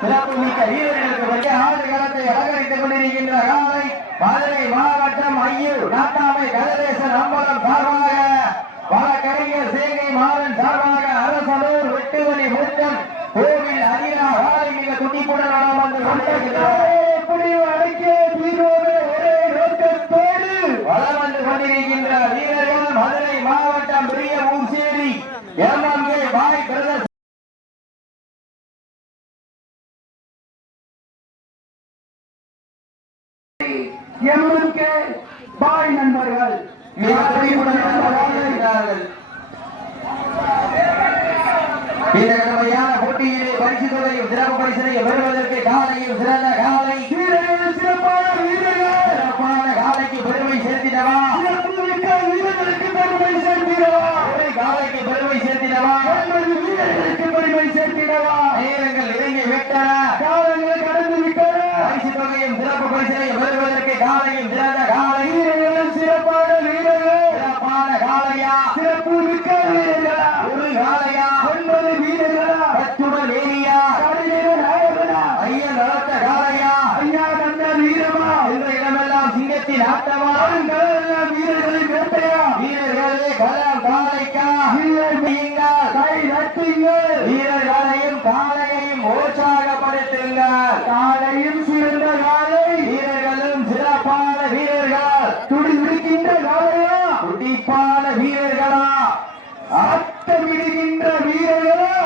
சிறப்பு மிக்க வீரர்களுக்கு ஆடு களத்தை அலங்கரித்துக் கொண்டிருக்கின்ற காலை மதுரை மாவட்டம் ஐயூர் நாட்டாமை கதிரேசன் அம்பலம் சார்பாக வழக்கறிஞர் சேகை மாறன் சார்பாக அரசலூர் வெட்டுவலி முத்தன் கோவில் அரியா காலை மிக துடிப்புடன் வளம் வந்து கொண்டிருக்கிறார். வளம் வந்து கொண்டிருக்கின்ற வீரர்கள் மதுரை மாவட்டம் பெரிய ஊர்சேரி எம்எம்கே பாய் பிரதர்ஸ் எம்எம்கே பாய் நண்பர்கள் மிக துடிப்புடன் வருகிறார்கள். இந்த கடமையான போட்டியிலே பரிசு தொகையும் சிறப்பு பரிசனையும் பெறுவதற்கு காலையும் சிறந்த காலை வீரர்கள் சிறப்பான வீரர்கள் சிறப்பான காலைக்கு பெருமை சேர்த்திடவா வீரர்களுக்கு பெருமை சேர்த்திடவா காலைக்கு பெருமை சேர்த்திடவா வீரர்களுக்கு பெருமை சேர்த்திடவா நேரங்கள் இறங்கி விட்டன காலங்கள் கடந்து விட்டன பரிசு தொகையும் சிறப்பு பரிசனையும் பெறுவதற்கு காலையும் சிறந்த காலை வீரர்கள் சிறப்பான வீரர்கள் சிறப்பான காலையா சிறப்பு மிக்க வீரர்களா ஒரு காலையா 9 வீரர்களா கத்துடன் ஏரியா கடின நாயகனா ஐயன் வளர்த்த காலையா ஐயா கண்ட வீரமா என்ற இடமெல்லாம் சிங்கத்தின் ஆட்டமா வீரர்களின் வேட்டையா வீரர்களே களம் காலைக்கா வீரர்கள் கை நட்டுங்கள் வீரர்களையும் காலையையும் உற்சாகப்படுத்துங்கள் காலையும் சிறந்த காலை வீரர்களும் சிறப்பான வீரர்கள் துடிக்கின்ற காலையா துடிப்பான வீரர்களா ஆட்டமிடுகின்ற வீரர்களா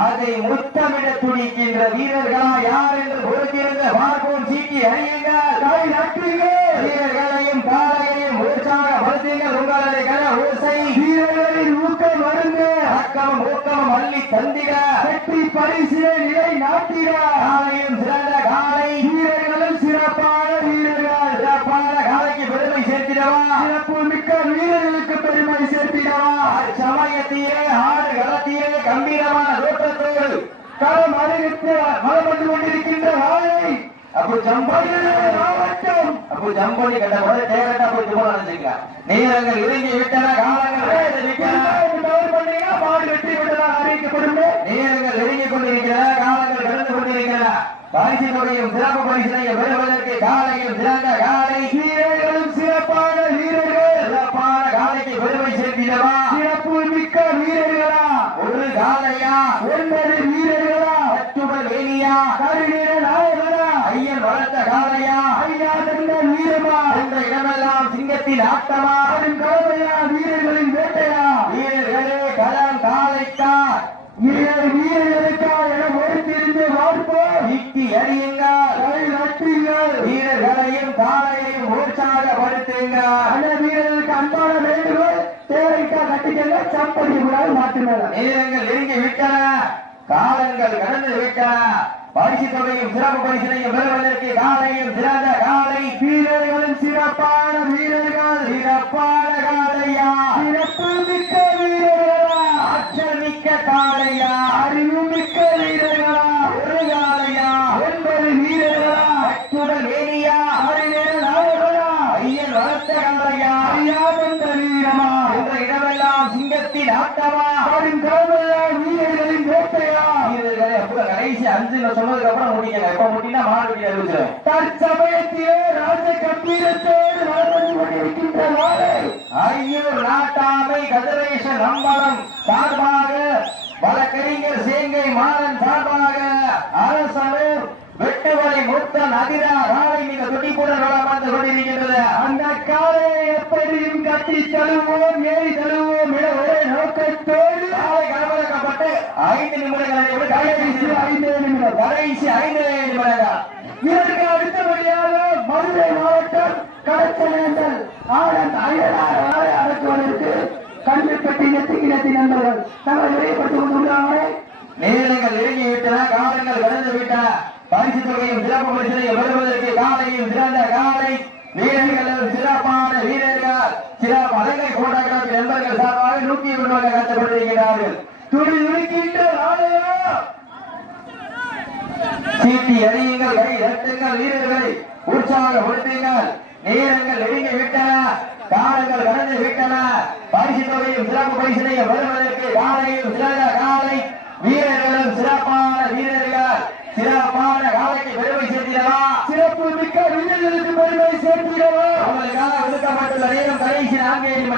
அதை முத்தமிட துடிக்கின்ற வீரர்களா யார் என்று பொறுத்திருந்த பார்ப்போம் சீட்டி அறியுங்கள் கை நட்டுங்கள் வீரர்களையும் காலையையும் உற்சாகப்படுத்துங்கள் உங்களது கல ஓசை வீரர்களின் ஊக்கம் வருங்க அக்கமும் ஊக்கமும் அள்ளி தந்திட வெற்றி பரிசிலை நிலை நாட்டிட காலையும் சிறந்த காலை வீரர்களும் சிறப்பான வீரர்கள் சிறப்பான காலைக்கு பெருமை சேர்த்திடவா சிறப்பு மிக்க வீரர்களுக்கு பெருமை சேர்த்திடவா சமயத்திலே ஆடு களத்திலே கம்பீரமான தோற்றத்தோடு களம் அறிவித்து மலம் வந்து கொண்டிருக்கின்ற வாழை அப்போ ஜம்பளி மாவட்டம் அப்போ ஜம்பளி கட்ட போது தேவட்டா போய் ஜும்மா நினைச்சிருக்கா நேரங்கள் இறங்கி விட்டன காலங்கள் பண்ணீங்கன்னா மாடு வெற்றி விட்டதாக அறிவிக்கப்படும் நேரங்கள் நெருங்கிக் கொண்டிருக்கிற காலங்கள் கடந்து கொண்டிருக்கிற பரிசு தொகையும் சிறப்பு பரிசனையும் பெறுவதற்கு காலையும் சிறந்த காலை வீரர்களும் சிறப்பான வீரர்கள் சிறப்பான காலைக்கு பெருமை சேர்த்திடவா சிறப்பு மிக்க வீரர்களா ஒரு காலையா 9 வீரர்களா அத்துடன் வேலியா கருநீர நாயகனா ஐயன் வளர்த்த காலையா ஐயா தந்த வீரமா என்ற இடமெல்லாம் சிங்கத்தின் ஆட்டமா கலவையா வீரர்களின் வேட்டையா வீரர்களே களம் காலைக்கா வீரர்களுக்கா என ஒருத்திருந்து பார்ப்போம் இட்டி அறியுங்கள் கை நட்டுங்கள் வீரர்களையும் காலையையும் உற்சாகப்படுத்துங்கள் அந்த வீரர்களுக்கு அன்பான வேண்டுகோள் தேவைக்கா கட்டிக்கங்க சம்படி கூட மாற்றினார் நேரங்கள் நெருங்கி விட்டன காலங்கள் கடந்து விட்டன பரிசு தொகையும் சிறப்பு பரிசனையும் பெறுவதற்கு காலையும் சிறந்த காலை வீரர்களும் சிறப்பான வீரர்கள் சிறப்பான காலையா சிறப்பு மிக்க வீரர்களா ஆற்றல் மிக்க காலையா அறிவு மிக்க வீரர்களா ஒரு காலையா 9 வீரர்களா அத்துடன் வேலியா கருநீர நாயகனா ஐயன் வளர்த்த காலையா ஐயா தந்த வீரமா என்ற இடமெல்லாம் சிங்கத்தின் ஆட்டமா கலவையா வீரர்களின் வேட்டையா வீரர்களே அப்ப கடைசி 5 சொன்னதுக்கு அப்புறம் முடிக்கல எப்ப முடினா மாடு அறிவிச்சிடும் தற்சமயத்திலே ராஜ கம்பீரத்தோடு நடந்து கொண்டிருக்கின்ற நாளை ஐயூர் நாட்டாமை கதிரேசன் அம்பலம் சார்பாக வழக்கறிஞர் சேங்கை மாறன் சார்பாக அரசலூர் வெட்டுவலை முத்தன் அதிரா காலை மிக துடிப்புடன் வளம் வந்து கொண்டிருக்கின்றது அந்த காலையை எப்படியும் கட்டி தழுவோம் ஏறி தழுவோம் என ஒரே நோக்கத்தோடு காலை கலவரக்கப்பட்டு 5 நிமிடங்களை கடைசி 5 நிமிடம் கடைசி 5 நிமிடங்கள் இதற்கு அடுத்தபடியாக மதுரை மாவட்டம் கடத்தலேந்தல் ஆனந்த் ஐயனார் ஆலை அடக்குவதற்கு கல்விப்பட்டி நெத்திக்கிணத்தி நண்பர்கள் தங்களை விரைவுபடுத்திக் கொண்டுள்ளார்களே நேரங்கள் நெருங்கி விட்டன காலங்கள் கடந்து விட்டன பரிசு தொகையும் சிறப்பு பரிசனையும் பெறுவதற்கு காலையும் சிறந்த காலை வீரர்களும் சிறப்பான வீரர்கள் சிறப்பு அழகை கோட்டாக்கள் நண்பர்கள் சார்பாக 101 ரூபாய் கற்றுக் கொண்டிருக்கிறார்கள் துடி துடிக்கின்ற ஆலையா சீட்டி அறியுங்கள் கை தட்டுங்கள் வீரர்களை உற்சாகப்படுத்துங்கள் நேரங்கள் நெருங்கி விட்டன காலங்கள் கடந்து விட்டன பரிசு தொகையும் சிறப்பு பரிசனையும் பெறுவதற்கு காலையும் சிறந்த காலை வீரர்களும் சிறப்பான வீரர்கள்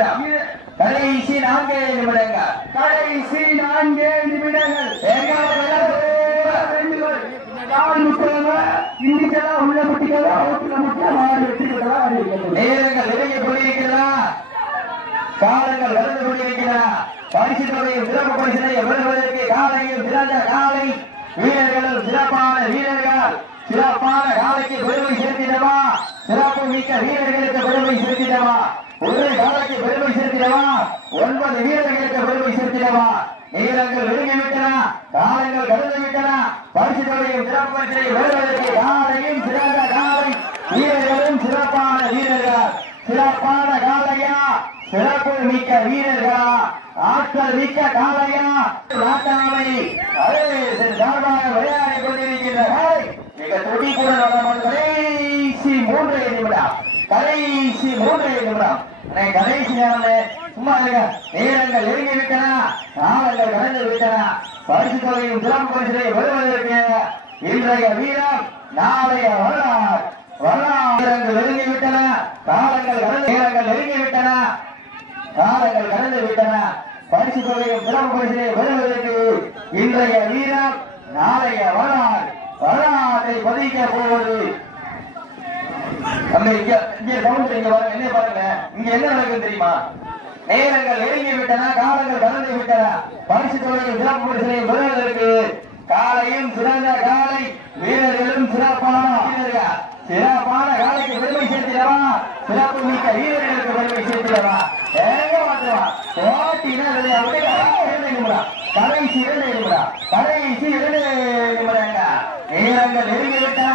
நிமிடம். கடைசி 4 நிமிடங்கள். கடைசி 4 நிமிடங்கள். இன்னைக்கெல்லாம் உள்ள முட்டிகளா அவுட்ல முட்டியா மாறி வெற்றிகளா நேரங்கள் நெருங்கி கொண்டிருக்கிறதா, காலங்கள் கடந்து கொண்டிருக்கிறதா. பரிசு தொகையும் சிறப்பு பரிசினை பெறுவதற்கு காலையும் சிறந்த காலை வீரர்களும் சிறப்பான வீரர்கள். சிறப்பான காலைக்கு பெருமை சேர்த்திடவா, சிறப்பு மிக்க வீரர்களுக்கு பெருமை சேர்த்திடவா, ஒரு காலைக்கு பெருமை சேர்த்திடவா, 9 வீரர்களுக்கு பெருமை சேர்த்திடவா. நேரங்கள் நெருங்கிவிட்டன, காலங்கள் கடந்து விட்டன. பரிசு தொகையும் சிறப்பு பரிசினை பெறுவதற்கு காலையும் சிறந்த காலை வீரர்களும் சிறப்பான வீரர்கள். சிறப்பான காலையா, சிறப்பு மிக்க வீரர்களா, ஆற்றல் மிக்க காலையா, நாட்டாமை சார்பாக விளையாடி கொண்டிருக்கின்ற காலை மிக துடிப்புடன் வளர்ந்து கடைசி 3 நிமிடம். கடைசி 3 நிமிடம். கடைசி நேரம் சும்மா இருக்க. நேரங்கள் நெருங்கி விட்டன, காலங்கள் கடந்து விட்டன. பரிசு தொகையும் சிறப்பு பரிசினை பெறுவதற்கு இன்றைய வீரம் நாளைய வரலாறு. வரலாறு நெருங்கி விட்டன, காலங்கள் கடந்து, நேரங்கள் நெருங்கி விட்டன, காலங்கள் கடந்து விட்டன. பரிசு தொகையும் சிறப்பு பரிசினை பெறுவதற்கு இன்றைய வீரம் நாளைய வரலாறு. வரலாற்றை பதிக்க போவது என்ன பாருங்க, இங்க என்ன நடக்குது தெரியுமா? நேரங்கள் நெருங்கி விட்டன, காலங்கள் கடந்து விட்டன. பரிசு தொகையும் சிறப்பு பரிசினை பெறுவதற்கு காலையும் சிறந்த காலை வீரர்களும் சிறப்பான வீரர்கள். சிறப்பான காலைக்கு பெருமை சேர்த்திடவா, சிறப்பு மிக்க வீரர்களுக்கு பெருமை சேர்த்திடவா. கடைசி 2 நிமிடம். கடைசி 2 நிமிடங்க. நேரங்கள் நெருங்கிவிட்டன.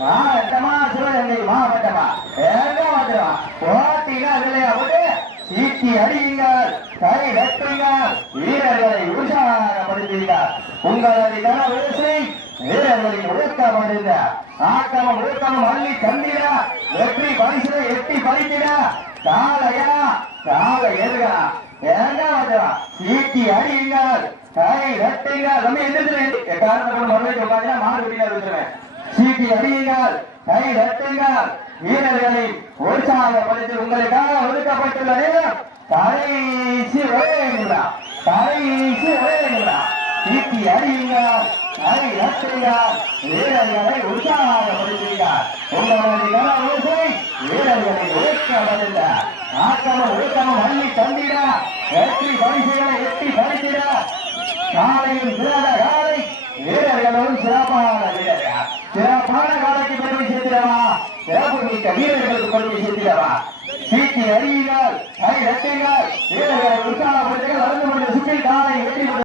மாவட்டமா சிவகங்கை மாவட்டமா எங்க வந்துடுவா போட்டினா இல்லையா போட்டு சீட்டி அடியுங்கள், கை வெட்டுங்கள், வீரர்களை உற்சாகப்படுத்துங்கள். உங்களது கனவேசை வீரர்களின் ஊக்கமடைந்த ஆக்கமும் ஊக்கமும் அள்ளி தந்திட, வெற்றி பரிசிலை எட்டி பறித்திட. காலையா காலை எதுகா எங்க வந்துடுவா சீட்டி அடியுங்கள், கை வெட்டுங்கள். நம்ம எந்திரிச்சு காரணம் மறுபடியும் உட்காந்து மாறு வீட்டில் இருக்கிறேன். சீட்டி அடியுங்கள், கை வெட்டுங்கள், வீரர்களை உற்சாகப்படுத்தி உங்களுக்காக ஒதுக்கப்பட்டுள்ள நேரம் கடைசி 1 நிமிடம். கடைசி 1 நிமிடம். சீட்டி அடியுங்கள், கை வெட்டுங்கள், வீரர்களை உற்சாகப்படுத்துங்கள். உங்களது கனவேசை வீரர்களை ஒதுக்கப்பட்ட ஆக்கமும் ஒழுக்கமும் அள்ளி தந்திட, வெற்றி பரிசுகளை எட்டி பறித்திட. காலையும் சிறந்த காலை வீரர்களும் சிறப்பான வீரர்கள். சிறப்பான காலைக்கு பெருமை சேர்த்திடவா, சிறப்பு மிக்க வீரர்களுக்கு பெருமை சேர்த்திடவா. சீட்டி அடியுங்கள், கை வெட்டுங்கள், வீரர்களை உற்சாகப்படுத்துங்கள். நடந்து கொண்ட சுற்றில் காலை வெற்றி